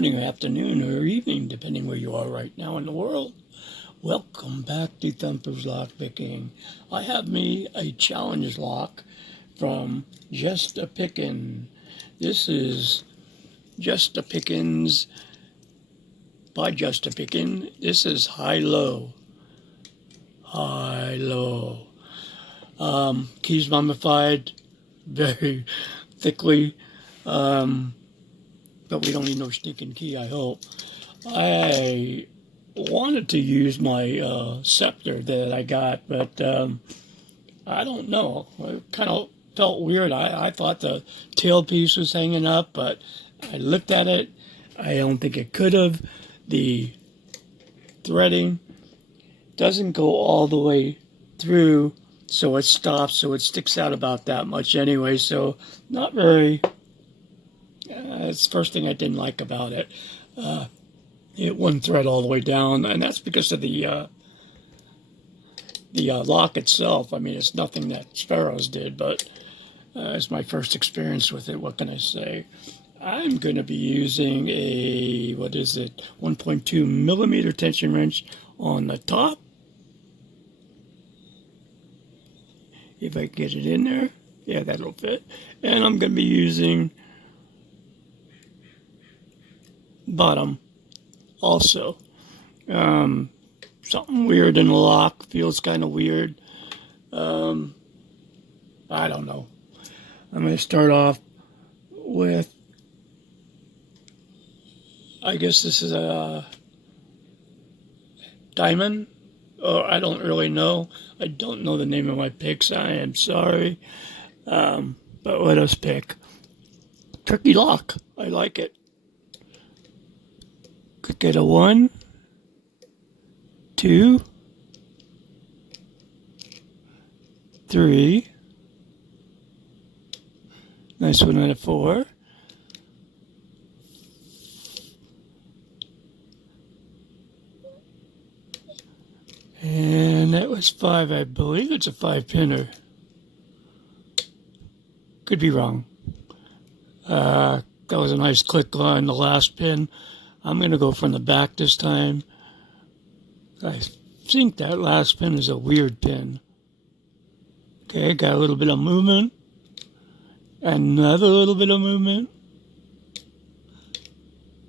morning or afternoon or evening, depending where you are right now in the world. Welcome back to Thumper's Lock Picking. I have me a challenge lock from JustaPickin. This is JustaPickin's by JustaPickin. This is high-low. High-low. Keys mummified very thickly. But we don't need no stinking key, I hope. I wanted to use my scepter that I got, but I don't know. It kind of felt weird. I thought the tailpiece was hanging up, but I looked at it. I don't think it could have. The threading doesn't go all the way through, so it stops, so it sticks out about that much anyway, so not very... That's the first thing I didn't like about it. It wouldn't thread all the way down, and that's because of the lock itself. I mean, it's nothing that Sparrows did, but it's my first experience with it. What can I say? I'm going to be using a, 1.2 millimeter tension wrench on the top. If I can get it in there. Yeah, that'll fit. And I'm going to be using bottom also. Something weird in the lock. Feels kind of weird. I don't know. I'm going to start off with, I guess this is a diamond, or I don't really know. I don't know the name of my picks. I am sorry. But let us pick. Tricky lock. I like it. Could get a 1, 2, 3. Nice one at a 4. And that was 5, I believe it's a 5-pinner. Could be wrong. That was a nice click on the last pin. I'm going to go from the back this time. I think that last pin is a weird pin. Okay, got a little bit of movement. Another little bit of movement.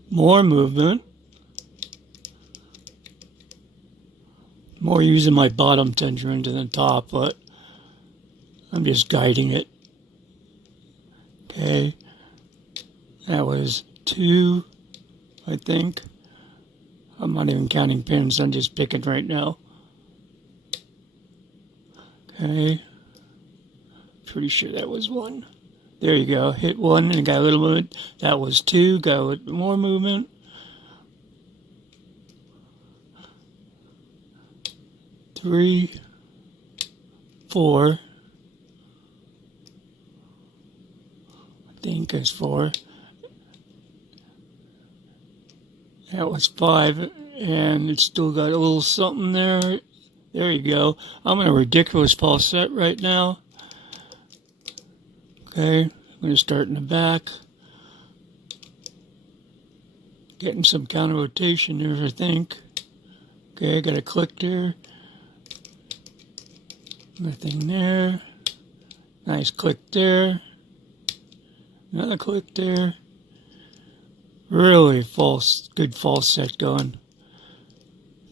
More movement. More using my bottom tension wrench than the top, but I'm just guiding it. Okay, that was 2. I think. I'm not even counting pins, I'm just picking right now. Okay. Pretty sure that was 1. There you go. Hit 1 and got a little movement. That was 2. Got a little bit more movement. 3, 4. I think it's 4. That was 5, and it's still got a little something there. There you go. I'm in a ridiculous falset right now. Okay, I'm going to start in the back. Getting some counter rotation there, I think. Okay, I got a click there. Nothing there. Nice click there. Another click there. Really good false set going.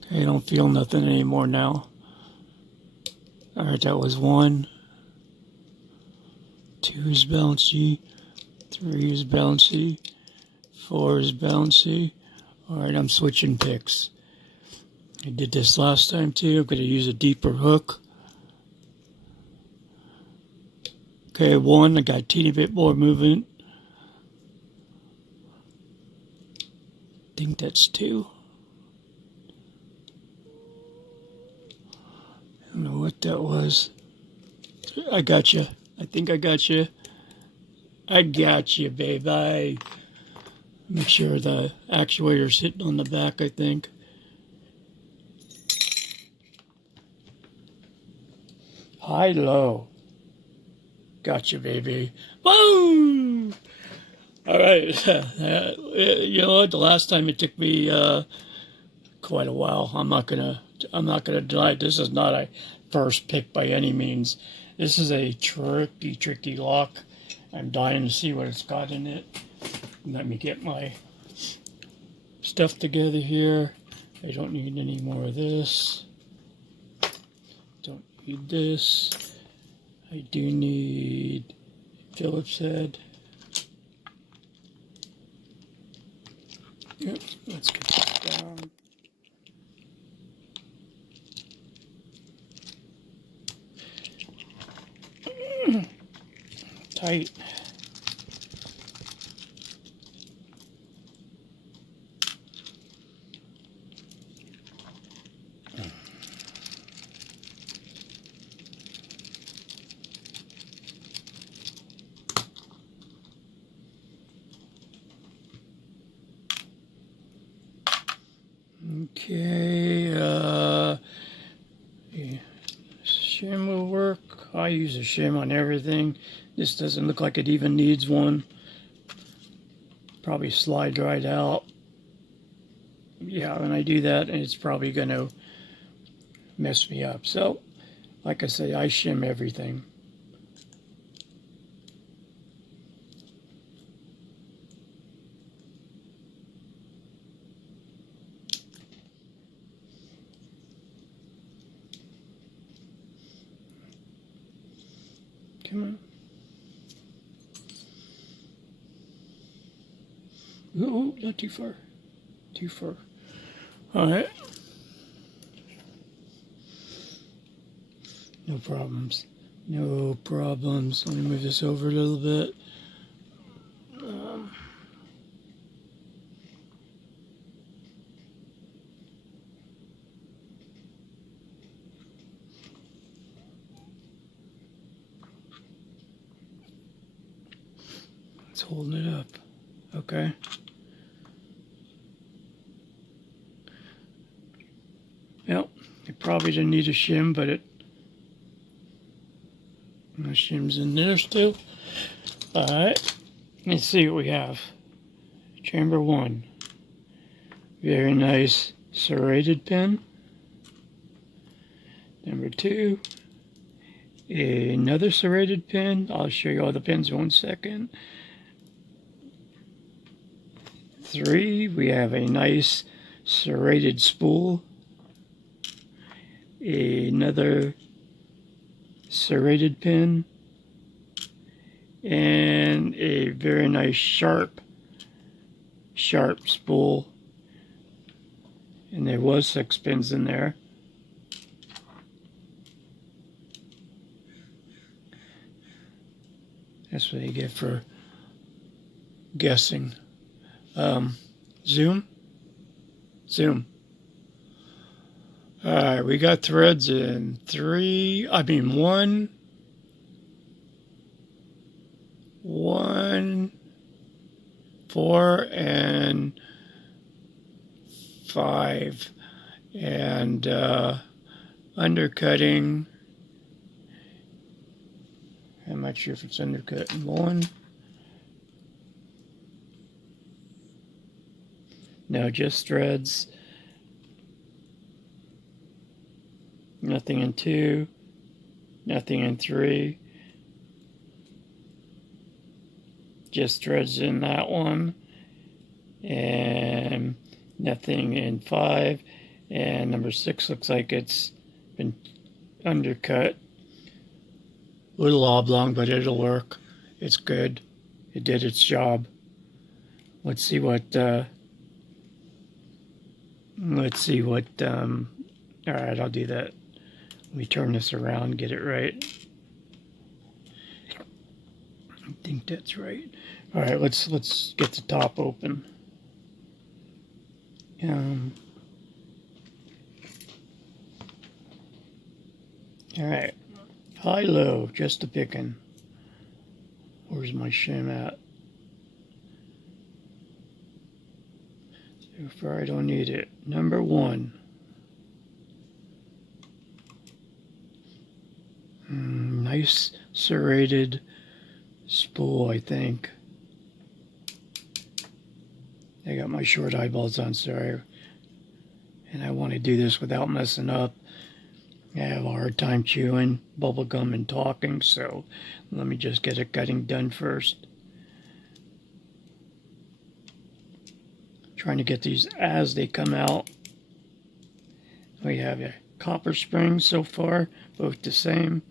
Okay, I don't feel nothing anymore now. Alright, that was 1. 2 is bouncy. 3 is bouncy. 4 is bouncy. Alright, I'm switching picks. I did this last time too. I'm going to use a deeper hook. Okay, 1, I got a teeny bit more movement. I think that's 2. I don't know what that was. I got you. I think I got you. I got you, babe. Make sure the actuator's hitting on the back, I think. High-low. Gotcha, baby. Boom! All right. You know what? The last time it took me quite a while. I'm not gonna deny it. This is not a first pick by any means. This is a tricky lock. I'm dying to see what it's got in it. Let me get my stuff together here. I don't need any more of this. Don't need this. I do need Phillips head. Yep, let's get this down. Tight. Okay, shim will work. I use a shim on everything. This doesn't look like it even needs one. Probably slide right out. Yeah, when I do that, it's probably going to mess me up. So, like I say, I shim everything. Come on. Ooh, not too far. Too far. All right. No problems. No problems. Let me move this over a little bit. It's holding it up. Okay. Well, it probably didn't need a shim, but the shim's in there still. All right. Let's see what we have. Chamber 1. Very nice serrated pin. Number 2. Another serrated pin. I'll show you all the pins in 1 second. 3. We have a nice serrated spool. Another serrated pin. And a very nice sharp spool. And there was 6 pins in there. That's what you get for guessing. Zoom. All right, we got threads in 1, 4, and 5. And undercutting. I'm not sure if it's undercut in 1. No, just threads. Nothing in 2. Nothing in 3. Just threads in that one. And nothing in 5. And number 6 looks like it's been undercut. A little oblong, but it'll work. It's good. It did its job. Let's see what, all right, I'll do that. Let me turn this around, get it right. I think that's right. All right, let's get the top open. All right, high, low, JustaPickin. Where's my shim at? So far, I don't need it. Number 1. Nice serrated spool, I think. I got my short eyeballs on, sorry. And I want to do this without messing up. I have a hard time chewing bubble gum and talking, so let me just get it cutting done first. Trying to get these as they come out. We have a copper spring so far, both the same.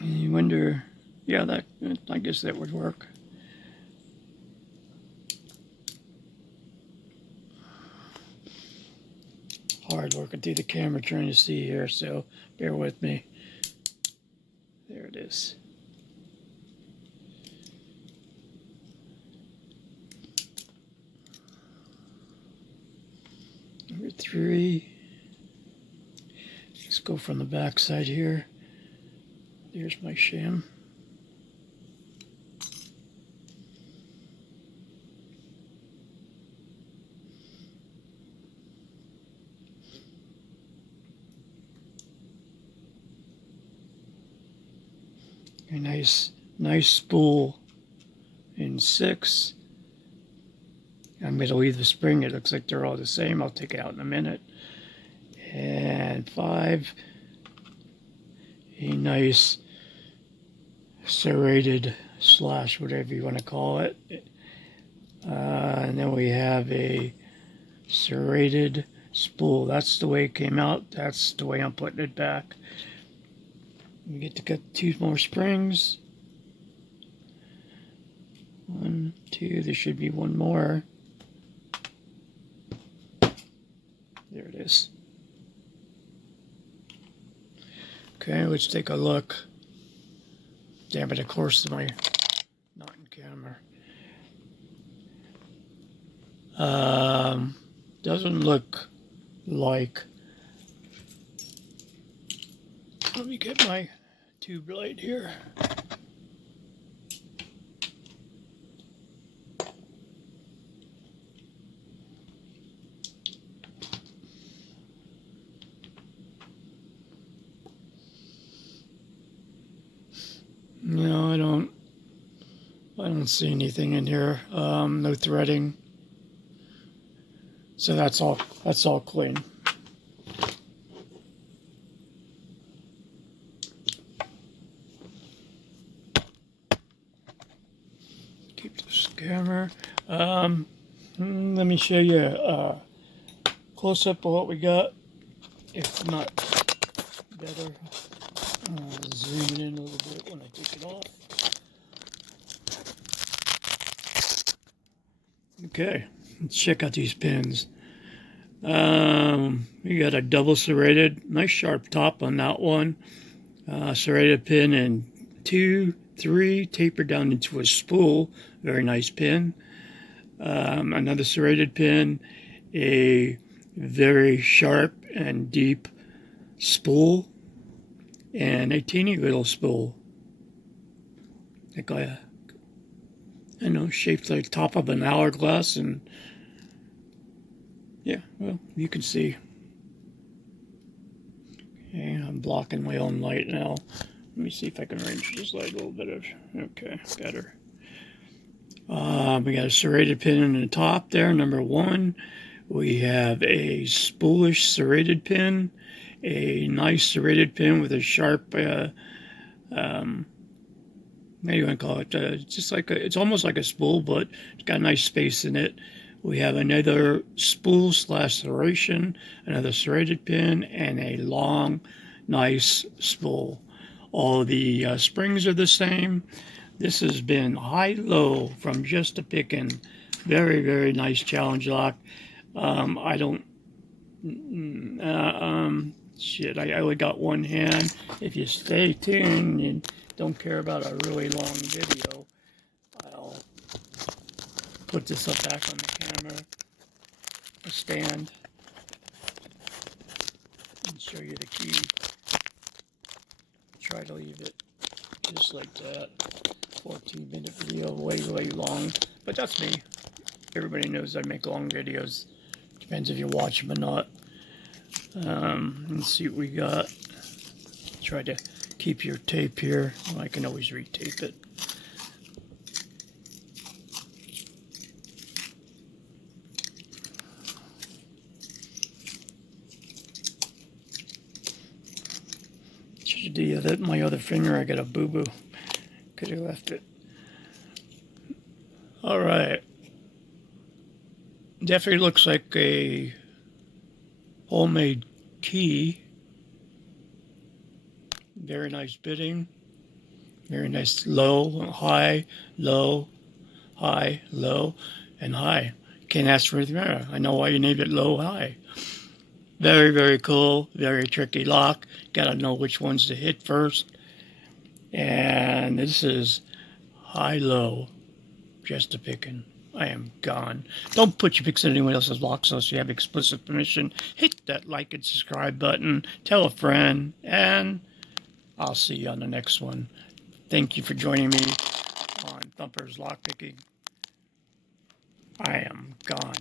And you wonder, yeah, that I guess that would work. Hard working through the camera trying to see here, so bear with me. There it is. Number 3. Let's go from the back side here. There's my shim. A nice spool in 6. I'm going to leave the spring. It looks like they're all the same. I'll take it out in a minute. And 5. A nice serrated slash, whatever you want to call it. And then we have a serrated spool. That's the way it came out. That's the way I'm putting it back. We get to cut 2 more springs. 1, 2, there should be 1 more. There it is. Okay, let's take a look. Damn it, of course, my not in camera. Doesn't look like. Let me get my tube light here. No, I don't see anything in here. No threading. So that's all clean. Keep this camera. Let me show you a close-up of what we got. If not better, zoom it in a little bit when I take it off. Okay, let's check out these pins. We got a double serrated, nice sharp top on that one. Serrated pin in 2, 3, tapered down into a spool. Very nice pin. Another serrated pin, a very sharp and deep spool, and a teeny little spool. Like a, I know, shaped like the top of an hourglass, and yeah, well, you can see. Okay, I'm blocking my own light now. Let me see if I can arrange this light a little bit of, okay, better. We got a serrated pin in the top there, number 1. We have a spoolish serrated pin, a nice serrated pin with a sharp, what do you want to call it? Just like it's almost like a spool, but it's got a nice space in it. We have another spool / serration, another serrated pin, and a long, nice spool. All the springs are the same. This has been high-low from JustaPickin. Very, very nice challenge lock. I don't... shit, I only got one hand. If you stay tuned and don't care about a really long video, I'll put this up back on the camera, a stand, and show you the key. Try to leave it just like that. 14-minute video, way long, but that's me. Everybody knows I make long videos. Depends if you watch them or not. Let's see what we got. Try to keep your tape here. I can always retape it. My other finger, I got a boo-boo. Could have left it. All right. Definitely looks like a homemade key. Very nice bitting. Very nice low, high, low, high, low, and high. Can't ask for anything better. I know why you named it low, high. Very, very cool. Very tricky lock. Got to know which ones to hit first. And this is high-low. JustaPickin. I am gone. Don't put your pics in anyone else's locks unless you have explicit permission. Hit that like and subscribe button. Tell a friend. And I'll see you on the next one. Thank you for joining me on Thumper's Lockpicking. I am gone.